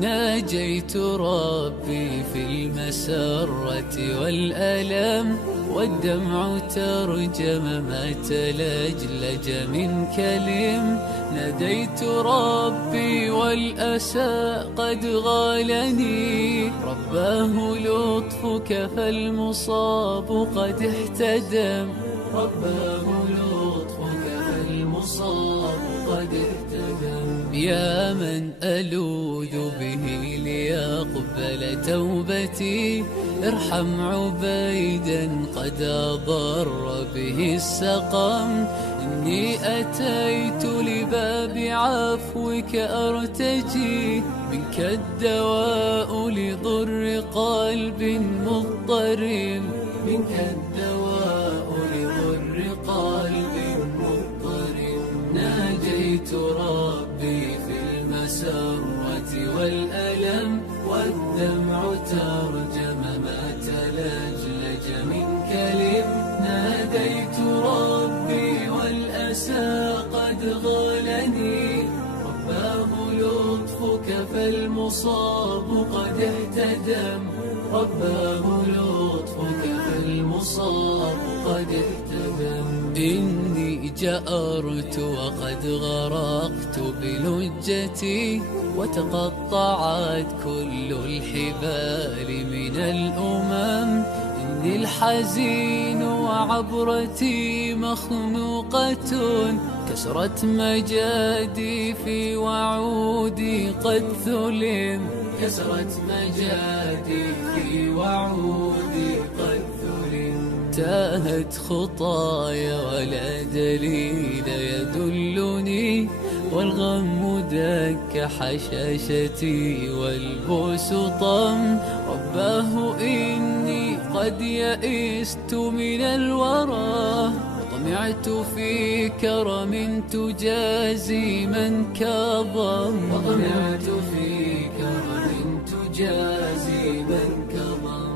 ناجيت ربي في المسرة والألم، والدمع ترجم ما تلجلج من كلم. ناديت ربي والأسى قد غالني، رباه لطفك فالمصاب قد احتدم. رباه لطفك فالمصاب قد احتدم. يا من ألوذ به ليقبل توبتي، ارحم عبيدا قد أضر به السقم. إني أتيت لباب عفوك أرتجي، منك الدواء لضر قلب مضطرب. منك الدواء لضر قلب مضطرب. ناجيت ربي في المسرة والألم، والدمع ترجم ما تلجلج من كلم. ناديت ربي والأسى قد غالني، رباه لطفك فالمصاب قد احتدم. رباه لطفك فالمصاب قد احتدم. إني جأرت وقد غرقت بلجتي، وتقطعت كل الحبال من الأمم. إني الحزين وعبرتي مخنوقة، كسرت مجاديفي وعودي قد ثلم. كسرت مجاديفي وعودي قد ثلم. تاهت خطايا ولا دليل يدلني، والغم دك حشاشتي والبؤس طم. رباه إني قد يئست من الورى، وطمعت في كرم تجازي من كظم. وطمعت في كرم تجازي من كظم.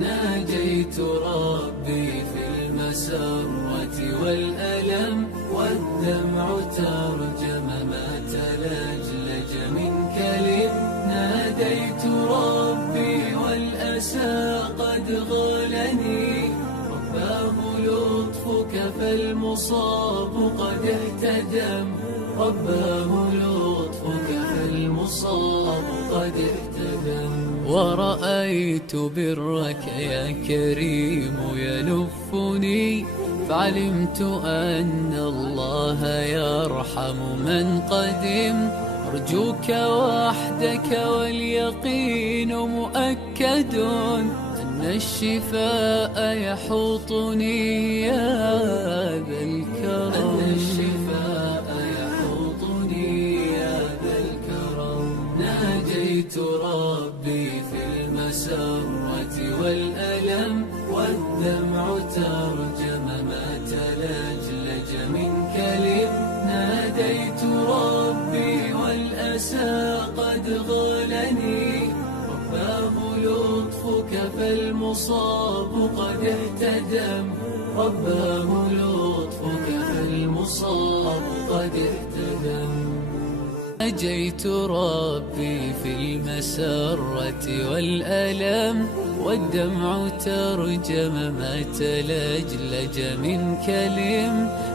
ناجيت ربي في المسرة والألم، والدمع ترجم ما تلجلج من كلم. ناديت ربي والأسى قد غالني، رباه لطفك فالمصاب قد احتدم. رباه لطفك فالمصاب قد احتدم. ورأيت برك يا كريم يلفني، فعلمت أن الله يرحم من قدم. أرجوك وحدك واليقين مؤكد، أن الشفاء يحوطني يا ذا الكرم. أن الشفاء يحوطني يا ذا الكرم. ناجيت ربي في المسرة والألم، والدمع ترجم ما تلجلج من كلم. ناديت ربي والأسى قد غالني، رباه لطفك فالمصاب قد احتدم. رباه لطفك فالمصاب قد احتدم. ناجيت ربي في المسرة والألم، والدمع ترجم ما تلجلج من كلم.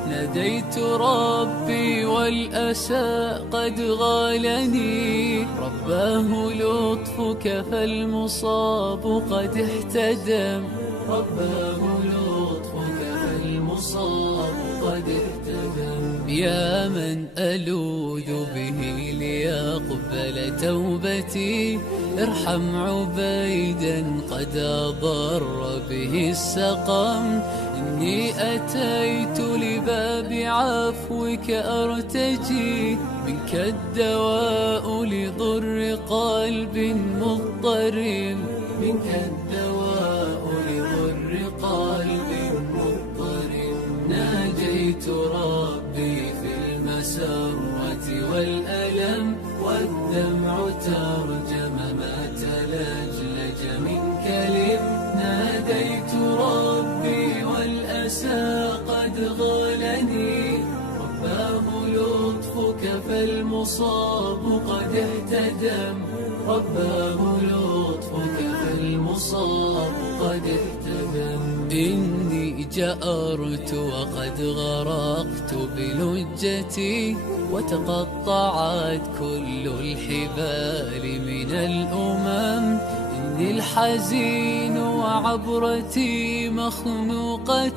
ناديت ربي والأسى قد غالني، رباه لطفك فالمصاب قد احتدم. رباه لطفك فالمصاب قد احتدم. يا من ألوذ به ليقبل توبتي، ارحم عبيدا قد أضر به السقم. إني أتيت لباب عفوك أرتجي، منك الدواء لضر قلب مضطرب. منك الدواء لضر قلب مضطرب. ناجيت ربي في المسرة والألم، والدمع ترجم ما تلجلج من كلم. ناديت ربي والأسى قد غالني، رباه لطفك فالمصاب قد اهتدم، رباه لطفك فالمصاب قد اهتدم. إني جأرت وقد غرقت بلجتي، وتقطعت كل الحبال من الأمم. إني الحزين وعبرتي مخنوقة،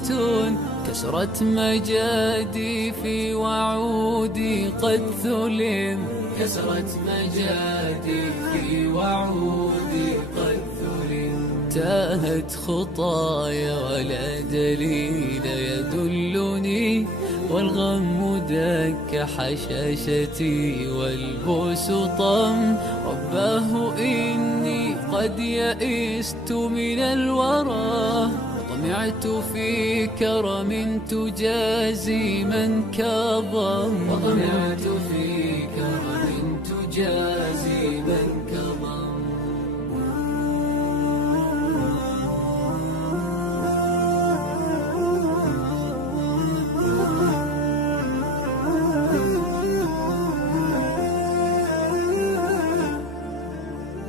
كسرت مجاديفي وعودي قد ثلم، كسرت مجاديفي وعودي قد ثلم. تاهت خطايا ولا دليل يدلني، والغم دك حشاشتي والبؤس طم. رباه إني قد يئست من الورى، وطمعت في كرم تجازي من كظم، وطمعت في كرم تجازي من كظم.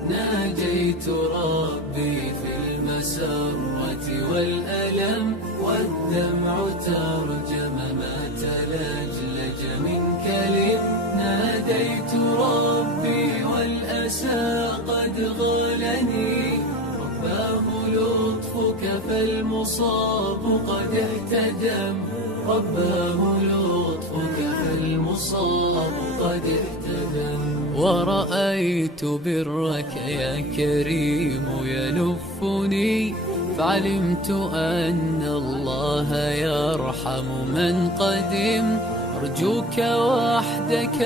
ناجيت ربي في المسرة والألم، والدمع ترجم ما تلجلج من كلم. ناديت ربي والأسى قد غالني، رباه لطفك فالمصاب قد اهتدم، رباه لطفك فالمصاب قد اهتدم. ورأيت برك يا كريم يلفني، فعلمت أن الله يرحم من قدم. أرجوك وحدك